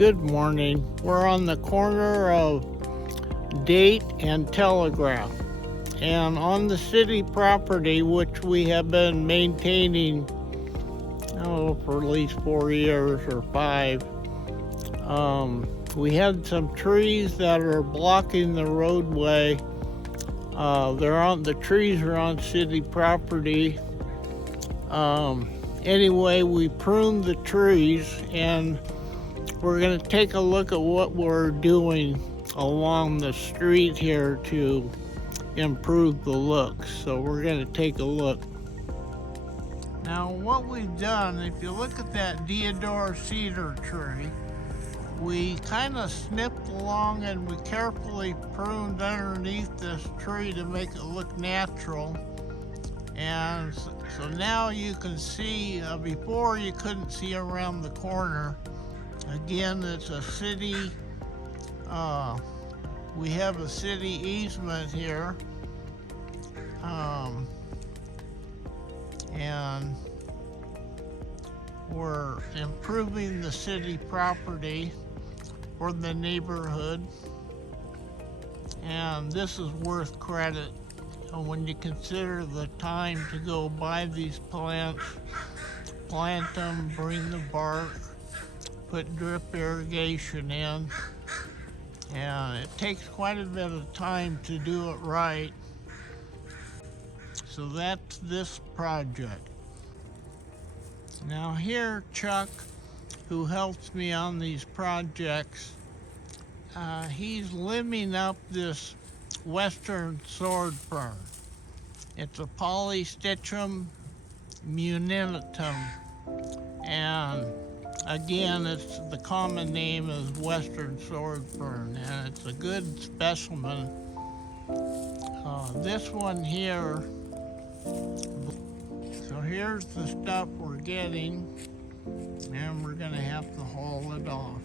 Good morning. We're on the corner of Date and Telegraph. And on the city property, which we have been maintaining for at least 4 years or 5, we had some trees that are blocking the roadway. The trees are on city property. Anyway, we pruned the trees, and we're going to take a look at what we're doing along the street here to improve the look. So we're going to take a look. Now what we've done, if you look at that deodar cedar tree, we kind of snipped along and we carefully pruned underneath this tree to make it look natural. And so now you can see, before you couldn't see around the corner. Again, it's a city, we have a city easement here. And we're improving the city property for the neighborhood. And this is worth credit when you consider the time to go buy these plants, plant them, bring the bark, put drip irrigation in, and it takes quite a bit of time to do it right. So that's this project. Now here, Chuck, who helps me on these projects, he's limbing up this western sword fern. It's a Polystichum munitum, and again, the common name is western sword fern, and it's a good specimen. This one here, so here's the stuff we're getting, and we're gonna have to haul it off.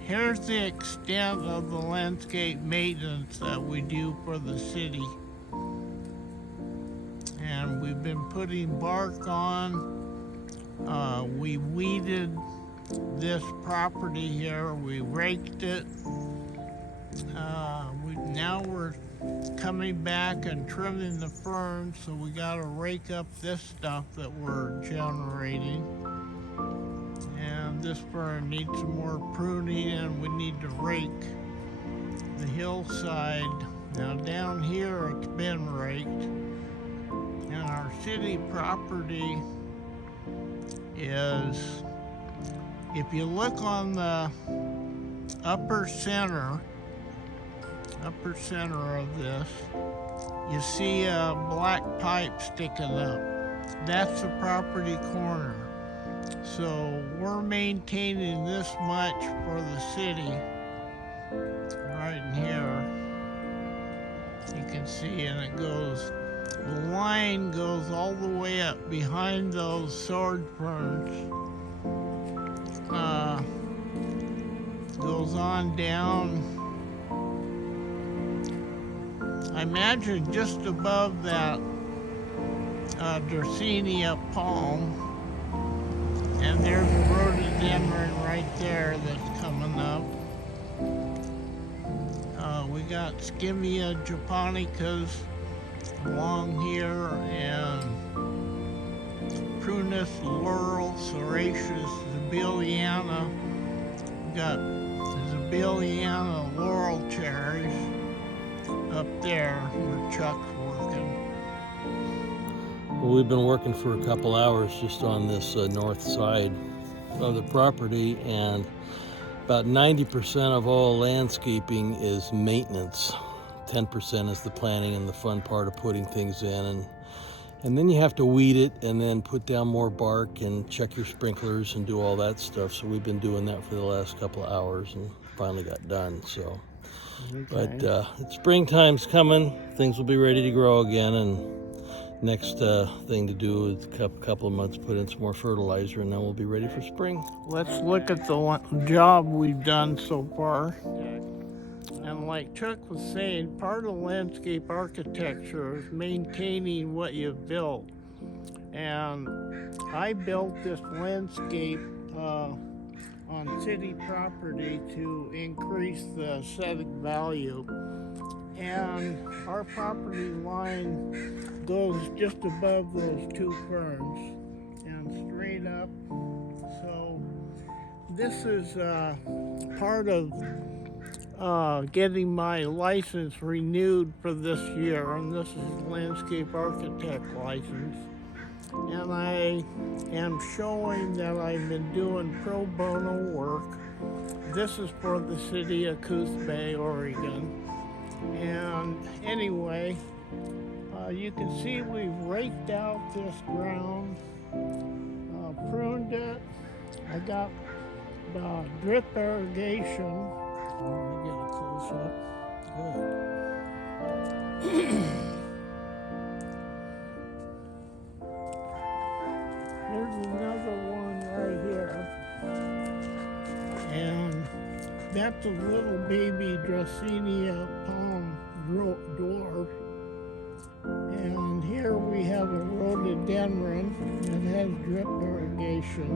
Here's the extent of the landscape maintenance that we do for the city. And we've been putting bark on. We weeded this property here. We raked it. Now we're coming back and trimming the ferns, so we gotta rake up this stuff that we're generating. And this fern needs some more pruning, and we need to rake the hillside. Now down here it's been raked, and our city property is, if you look on the upper center of this, you see a black pipe sticking up. That's the property corner. So we're maintaining this much for the city right in here. You can see, and it goes, the line goes all the way up behind those sword ferns. Goes on down. I imagine just above that Dersinia palm. And there's a rhododendron right there that's coming up. We got Skimmia japonicas along here, and Prunus laurel, serraceous zibeliana. We got zibeliana laurel cherries up there where Chuck's working. Well, we've been working for a couple hours just on this north side of the property, and about 90% of all landscaping is maintenance. 10% is the planting and the fun part of putting things in, and then you have to weed it and then put down more bark and check your sprinklers and do all that stuff. So we've been doing that for the last couple of hours and finally got done. So, okay. But springtime's coming, things will be ready to grow again, and next thing to do is a couple of months, put in some more fertilizer, and then we'll be ready for spring. Let's look at the job we've done so far. And like Chuck was saying, part of landscape architecture is maintaining what you've built. And I built this landscape on city property to increase the aesthetic value. And our property line goes just above those two ferns and straight up. So this is part of getting my license renewed for this year, and this is landscape architect license. And I am showing that I've been doing pro bono work. This is for the city of Coos Bay, Oregon. And anyway, you can see we've raked out this ground, pruned it. I got drip irrigation. Let me get a close up. Good. Here's another one right here. And that's a little baby Dracaena palm dwarf. And here we have a rhododendron that has drip irrigation.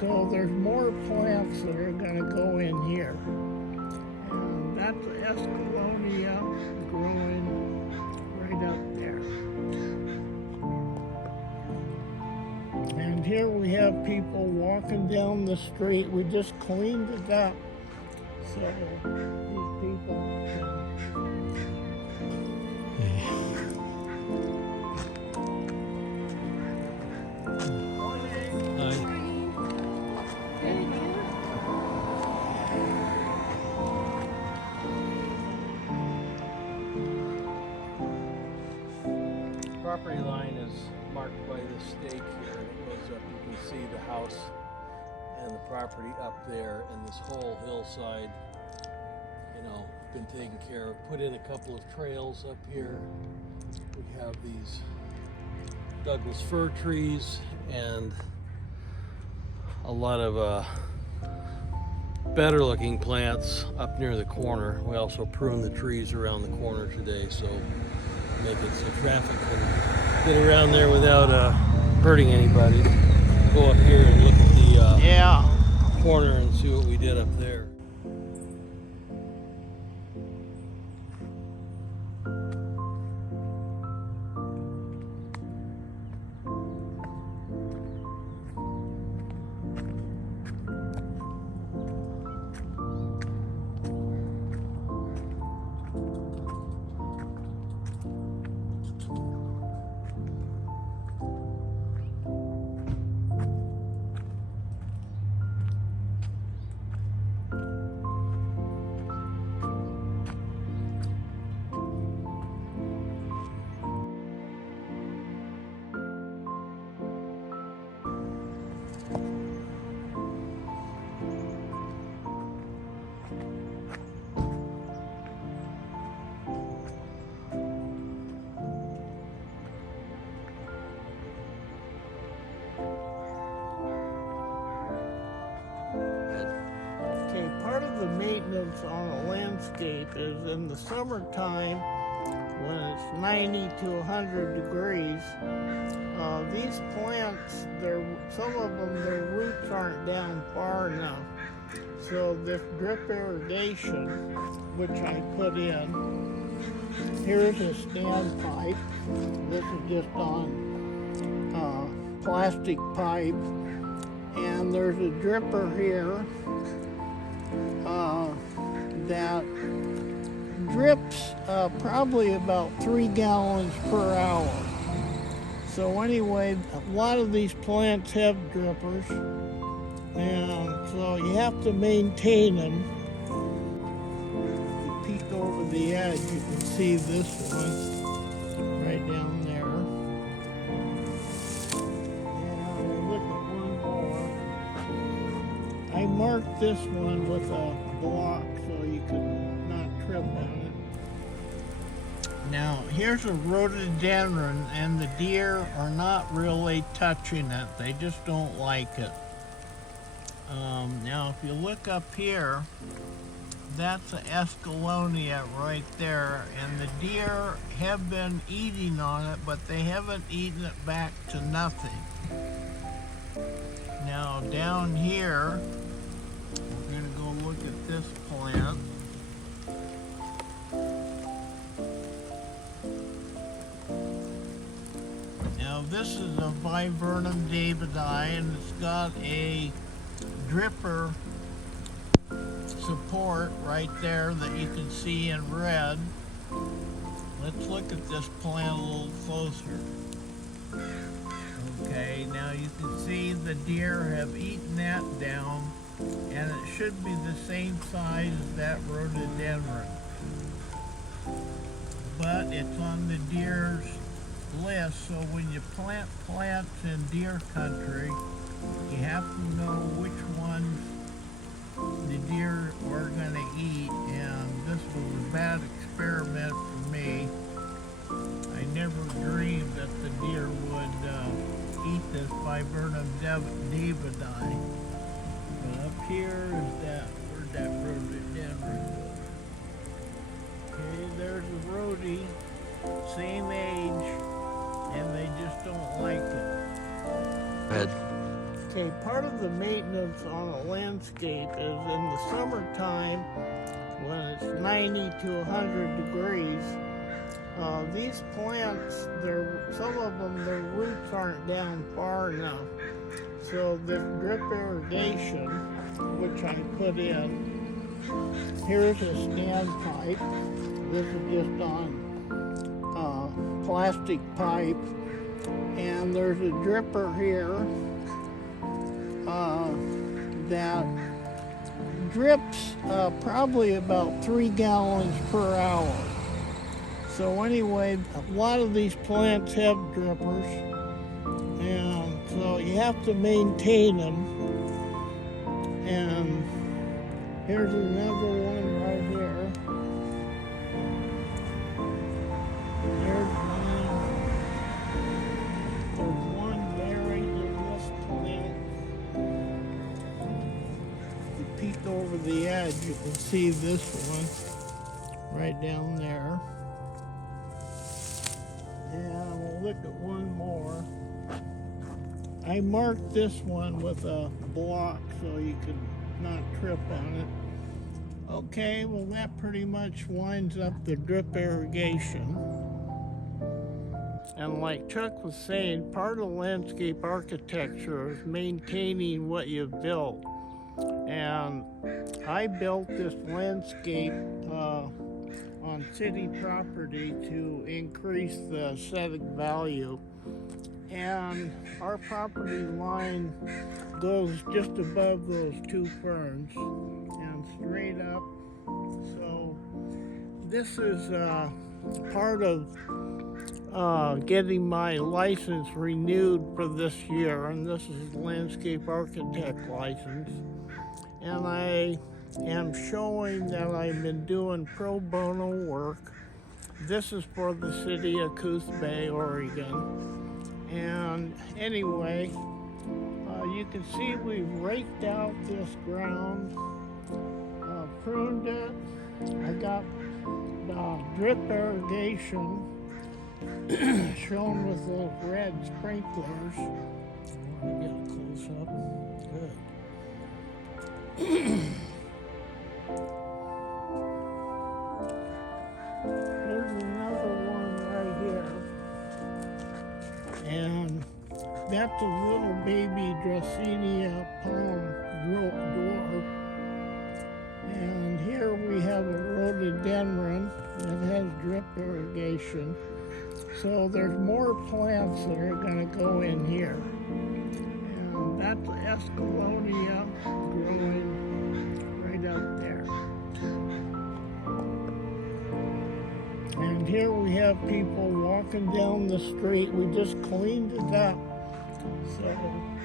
So there's more plants that are going to go in here. And that's Escallonia growing right up there. And here we have people walking down the street. We just cleaned it up. So these people property line is marked by this stake here, and it goes up. You can see the house and the property up there, and this whole hillside, been taken care of. Put in a couple of trails up here. We have these Douglas fir trees and a lot of better looking plants up near the corner. We also pruned the trees around the corner today, so make it so traffic can get around there without hurting anybody. Go up here and look at the corner and see what we did up there. Part of the maintenance on a landscape is in the summertime when it's 90 to 100 degrees. These plants, some of them, their roots aren't down far enough. So this drip irrigation, which I put in, here's a standpipe. This is just on plastic pipe. And there's a dripper here that drips probably about 3 gallons per hour. So anyway, a lot of these plants have drippers, and so you have to maintain them. If you peek over the edge, you can see this one right down there. And look at one more. I marked this one with a block so you could not trip on it. Now here's a rhododendron, and the deer are not really touching it. They just don't like it. Now if you look up here, that's an Escallonia right there, and the deer have been eating on it, but they haven't eaten it back to nothing. Now down here look at this plant. Now this is a viburnum davidi, and it's got a dripper support right there that you can see in red. Let's look at this plant a little closer. Okay, now you can see the deer have eaten that down, and it should be the same size as that rhododendron. But it's on the deer's list, so when you plant plants in deer country, you have to know which ones the deer are going to eat, and this was a bad experiment for me. I never dreamed that the deer would eat this viburnum davidi. But up here is that, where'd that rhododendron go? Okay, there's a rhodie, same age, and they just don't like it. Go ahead. Okay, part of the maintenance on a landscape is in the summertime when it's 90 to 100 degrees. These plants, some of them, their roots aren't down far enough. So this drip irrigation, which I put in, here's a standpipe. This is just on plastic pipe. And there's a dripper here that drips probably about 3 gallons per hour. So anyway, a lot of these plants have drippers, and so you have to maintain them. And here's another one right here. There's one buried in this plant. If you peek over the edge, you can see this one right down there. And we'll look at one more. I marked this one with a block so you could not trip on it. Okay, well that pretty much winds up the drip irrigation. And like Chuck was saying, part of landscape architecture is maintaining what you've built. And I built this landscape on city property to increase the aesthetic value. And our property line goes just above those 2 ferns and straight up. So this is part of getting my license renewed for this year, and this is landscape architect license. And I am showing that I've been doing pro bono work. This is for the city of Coos Bay, Oregon. And anyway, you can see we've raked out this ground, pruned it. I got drip irrigation shown with those red sprinklers. I want to get a close up. Good. There's another one right here. And that's a little baby Dracaena palm dwarf. And here we have a rhododendron that has drip irrigation. So there's more plants that are going to go in here. And that's Escalonia growing right out there. And here we have people walking down the street. We just cleaned it up. So these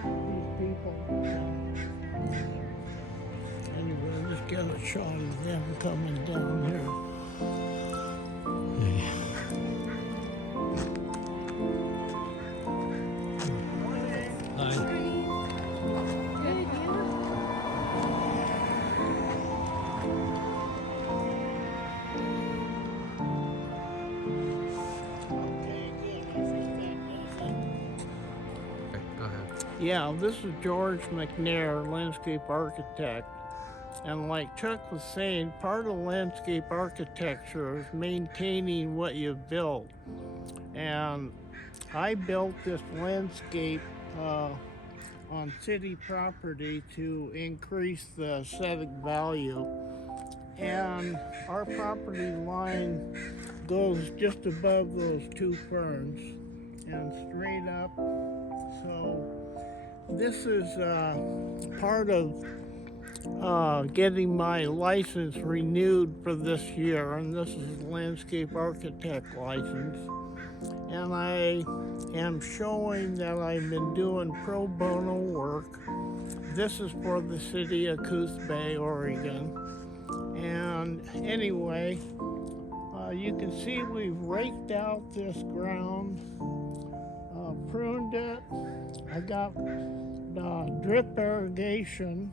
people, anyway, let's get a shot of them coming down here. Yeah, this is George McNair, landscape architect. And like Chuck was saying, part of landscape architecture is maintaining what you've built. And I built this landscape on city property to increase the aesthetic value. And our property line goes just above those two ferns and straight up. So this is part of getting my license renewed for this year, and this is landscape architect license. And I am showing that I've been doing pro bono work. This is for the city of Coos Bay, Oregon. And anyway, you can see we've raked out this ground, pruned it. I got drip irrigation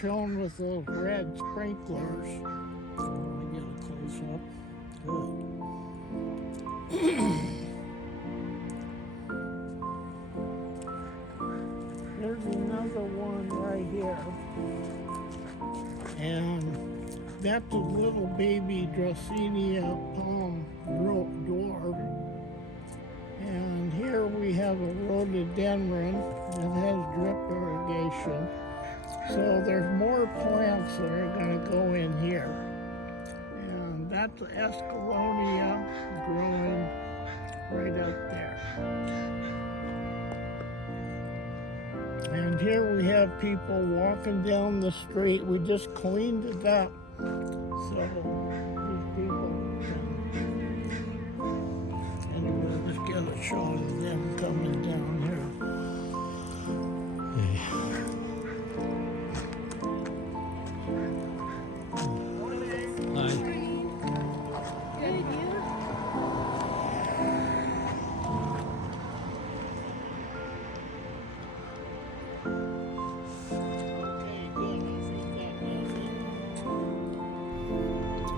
shown with those red sprinklers. Let me get a close up. Good. There's another one right here. And that's a little baby Dracaena palm dwarf. And here we have a rhododendron that has drip irrigation. So there's more plants that are going to go in here. And that's Escallonia growing right up there. And here we have people walking down the street. We just cleaned it up. So these people anyway, let's get a shot of them coming down here.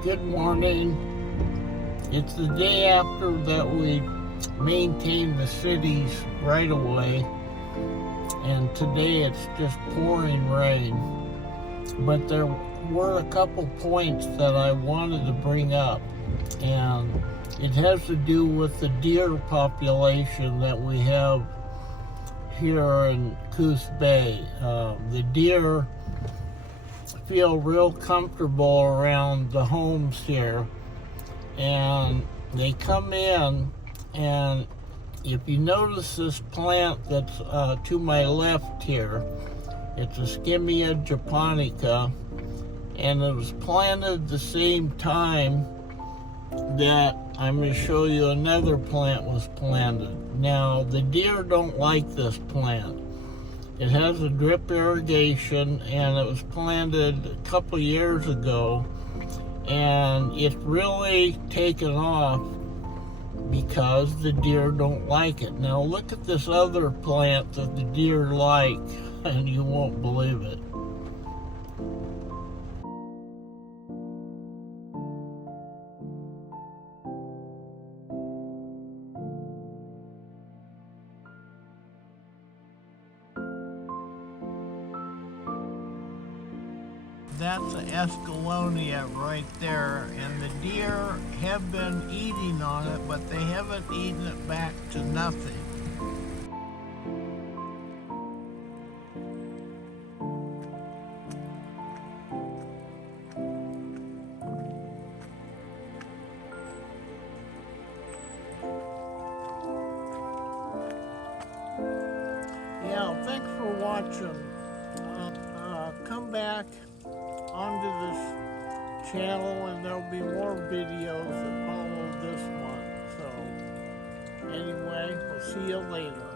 Good morning. It's the day after that we maintained the city's right of way, and today it's just pouring rain. But there were a couple points that I wanted to bring up, and it has to do with the deer population that we have here in Coos Bay. The deer feel real comfortable around the homes here, and they come in, and if you notice this plant that's to my left here, it's a Skimmia japonica, and it was planted the same time that I'm going to show you another plant was planted. Now the deer don't like this plant. It has a drip irrigation, and it was planted a couple years ago, and it's really taken off because the deer don't like it. Now look at this other plant that the deer like, and you won't believe it. That's the Escallonia right there, and the deer have been eating on it, but they haven't eaten it back to nothing. Yeah, thanks for watching. Come back onto this channel, and there'll be more videos that follow this one. So anyway, we'll see you later.